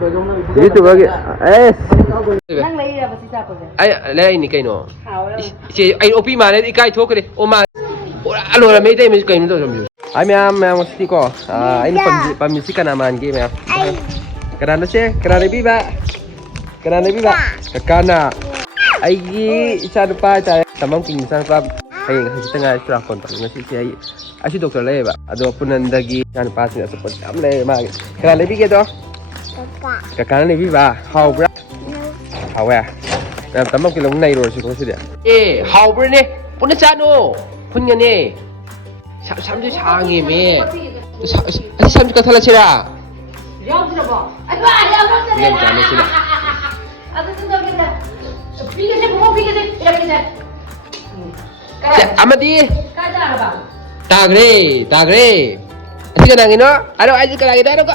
YouTuberꯒꯤ Nang leira basi sa ko de. ai lấy ni cái nó chị ai opi mà đấy cái thuốc cái ô mà alo là mấy đây mấy cái nó rồi ai mẹ mesti ko ini pamisi kana man game ya kana che kana bi ba kana ai gi cha pa cha tamam king sa pa ai ngi kita ngai tra kon pa ngi si ai doktor le ba ado punandagi cha pa si support am le ma kana bi ke do kana bi ba hau bra hau ya tamam king long nai rồi si ko si de hau bra ne punna cha no punnya ne 삼주 상이 매. 삼주 같아 라치라. Yong ba? Ano ayam Yan jane sila. Ano to kita? Bigyan mo bigyan ila kita. Amadi. Kada ba? Tagre. Asi ka nangin no? Ano ay ka lagi daro ko.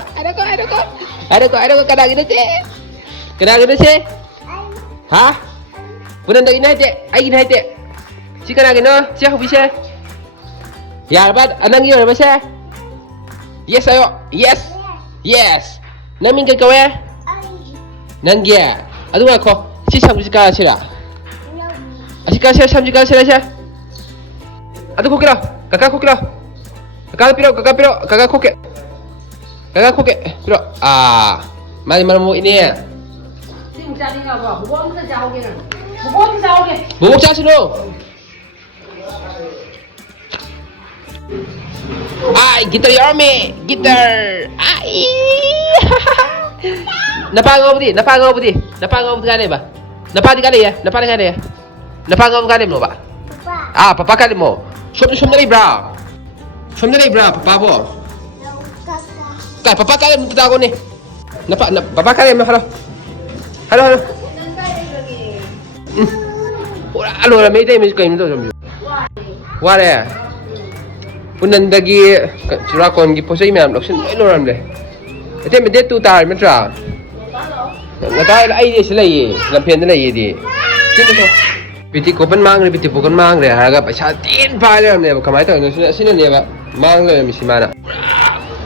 Ka lagi na si. Ha? Punan dagi na te. Ay na te. Si ka nangin no? Si ako bisa. Ya ba anang iyo ba siya? Yes ayo. Yes. Namin ka kawe? Nangya. Ado ako. Si samji ka sila. Asika siya samji ka sila siya. Ado ko kila. Kakak ko kila. Kakak koke. Pero mali mo ini ya. Si mo jadi nga ba? Bubong sa jahoge. Bubuk cha suno. Ay, gitar army, gitar. Ay. Napagaw budi kali ba? Napadi kali ya? Napagaw kali mo ba? Papa kali mo. Shom na rin bra, papa bo. Papa kali mo tatago ni. Papa kali mo, halo. Alo, may tayo kayo nito. Wala. Punandagi churakon gi posay ma'am loksin ay loram le ete me det tu tar metra natai ai de silai lampian de lai di tin so biti kopan mang re biti pokan mang re haraga paisa tin pa le ne kamai ta no sina ne ba mang le mi simana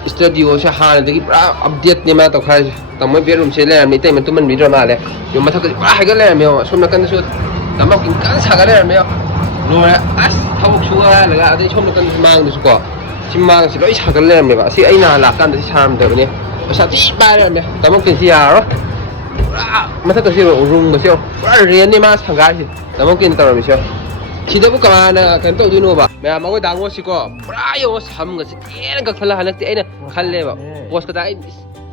studio sha han de gi pra update ne ma to khai tamoi bedroom se le mi tai man tuman mi dra ma le yo ma thak pra ha ga le me so na kan so tamok kin kan sa ga le me rồi thâu xua là đây trong cái mang được có chim mang chỉ lỗi sạc cái lên này bà sĩ ấy nào là căn thì làm được nhỉ sao tí ba rồi nhỉ tao mong tiền gì đó mà thật cái gì rung mà siêu riêng đi mà thằng gái gì tao mong tiền tao làm siêu chỉ đâu có mà nè cái tôi đi nuôi bà mẹ mà có đáng mua xí có yêu sắm cái gì tiền cái khăn là hành tiền này khăn lên bà boss cái đấy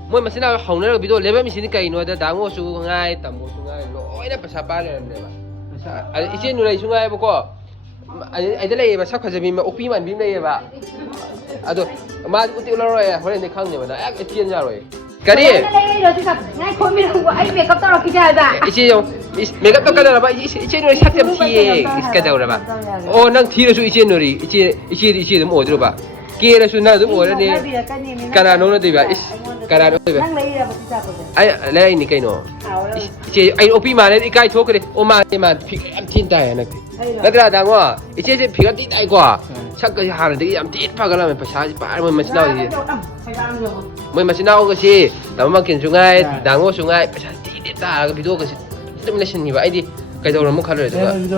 mỗi mà xin nào hỏng nữa video lấy bên xin cái nuôi đó đáng mua số ngay tầm mua số ngay lỗi nó phải sắp ba lên này bà 이제 누나 중간에 보고 애들이 막 삭화점이 오피만 빔네 봐. 아도 마 우티 올라로야 호렌데 강네 봐. 약 에티엔 자로이. 까리. ngay khối mình không có ai việc cấp tao là cái gì vậy? 이제 좀 메이크업 깎아라 봐. 이제 누나 삭점 티에 이스카다오라 봐. 난 티로서 이제 누리 이제 좀 어디로 봐. 끼에서 나도 뭐라네. 까나 노는 데 봐. 까나 노는 데 봐. Nang leira basi sa ko de. ai lấy ni cái nó chị ai opi mà lấy cái thuốc cái ô mà em tin tay này nó ra đang quá chị chị phía tí tay quá chắc cái hàng này em tin phải cái là mình phải xài phải mình nào gì mình nào cái gì tao mà kiến xuống ngay đang ngồi xuống ngay phải xài tí ta cái video cái stimulation như vậy đi cái đầu nó mất khăn rồi đúng không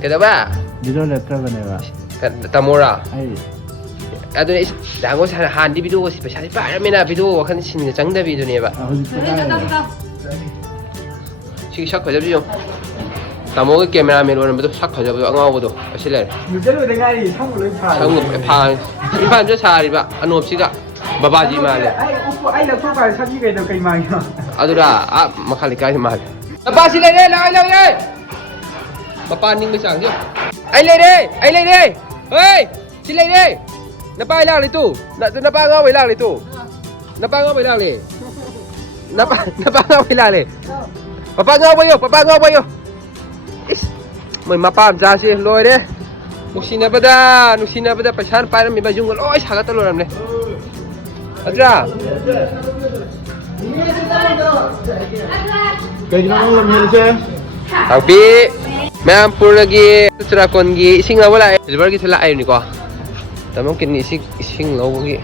cái đó ba video letter này ba tamora 아도 나고 한 비디오 싶어 사실 빠르면 비디오 한 신의 장다 비디오네 봐. 지금 샷 가져비요. 다 먹을 카메라맨 오는 것도 샷 가져비요. 앙아보도 실례. 유저로 내가 이 상을 파. 상을 파. 이판 저 사리 봐. 안 없지가 바바지 말래. 아이 오빠 아이라 소가 사지게 도 그이마요. 아도라 마칼리까지 말. 아빠 실례래. 라이라이. 아빠 닝 미상죠. 아이 레래. 에이! 실례래. Napa lang itu? Napa ngau lang itu? Napa ngau lang ni? Napa ngau lang ni? Papa ngau bayo. Is, may mapam sa si Lloyd eh. Nusina bada pasan para may bajung oi sagat lo ram ne. Adra. Kayo na lang niya siya. Tapi, may ampun lagi serakon gi sing wala. Silver gi sila ayo ni ko. Tama kini ising law gi.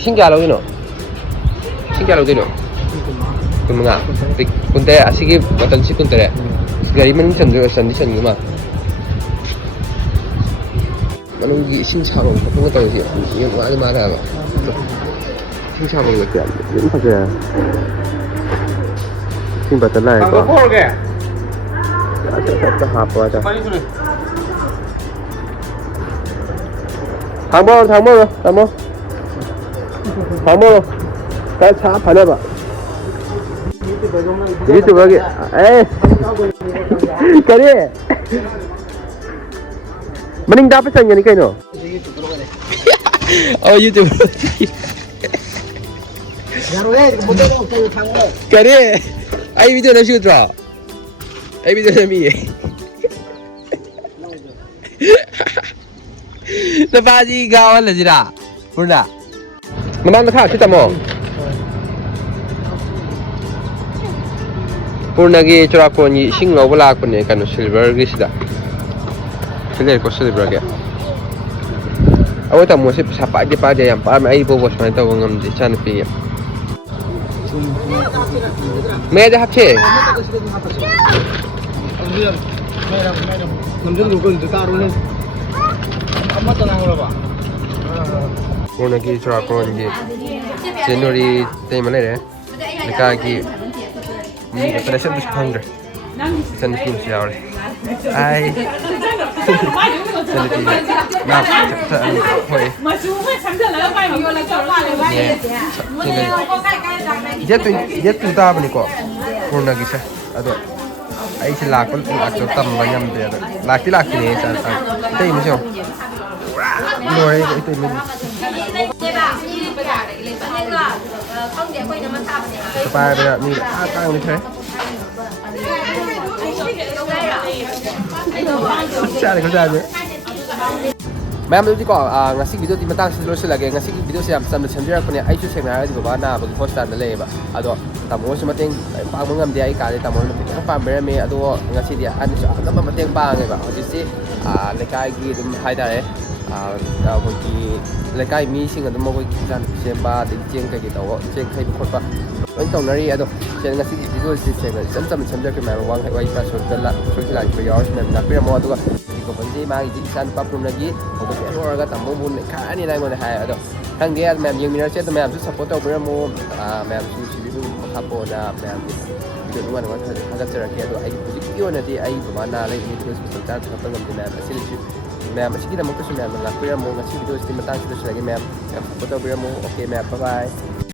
Ising galaw yun Xin chào đầu tiên nữa. Kun mga. Kun te asige batan si kun tere. Gari man sân đi mà. Nó nghĩ xin chào bằng không có tàu gì. Nhưng mà đi mà là xin chào bằng người kìa. Những thật kìa. Xin bật tấn này Thằng có có. phô kìa. Cho hạp vào cho. Mày đi rồi. Thằng bố. Cái chả phải đâu. YouTube kìa. Ê. Cái đi. Mending dapat saja ni kaino. Oh YouTube. Kare. Ai video na shoot ra. Ai video na mi. Napaji gawan la jira. Purna. Manan kha kita mo. Purna gi chura ko ni sing lo bala ko ne kan silver gi sida. Silver ko silver ga. Aw ta mo sip sapa je pa je yang pa mai bo bos mai ta ngam di chan pi. Me da hapche. Purna gi chura ko ni January te mane re. Lika gi pada saya mesti hunger. Saya nak film siapa? Ai. Nah, kita hoi. Dia tu dah beli kok. Purna kisah. Aduh. Ai silak pun aku tam banyak dia. Laki ni saya. Itu ini siapa? Lori itu ini. Supaya dia ni tang ni saya. Cari kerja aja. Ma'am, dito ko ngasi video di matang sila sila kaya ngasi video siya sambil sendiri ako niya ay siya na di ba na bagi host na leba ado tamo siya mating pangmangam dia ikali tamo na pitan pa mereme ado ngasi dia ano siya ano mating pang ba o si lekai gi dum haidare ko ki lekai mi sing ado mo ko kitan semba di jeng kay gitaw jeng kay khotpa ang tonari ado siya ngasi video si siya sambil sendiri ko may wang hay pa so dala so sila ko yaw na pero mo ado ko pandi magi di san paprum lagi ko ko orga tamo bun ka ani na mo na hay ado hang dia ma'am yung minor set ma'am su support ko pero mo ma'am su si bibu makapo na ma'am video nuwan naman hagat sir kaya do ay positive na di ay bumana like video sa chat sa pagam din ma'am sila si ma'am sige na mo ko si ma'am na pero mo ngasi video sa matang sila lagi ma'am support ko pero mo okay ma'am bye bye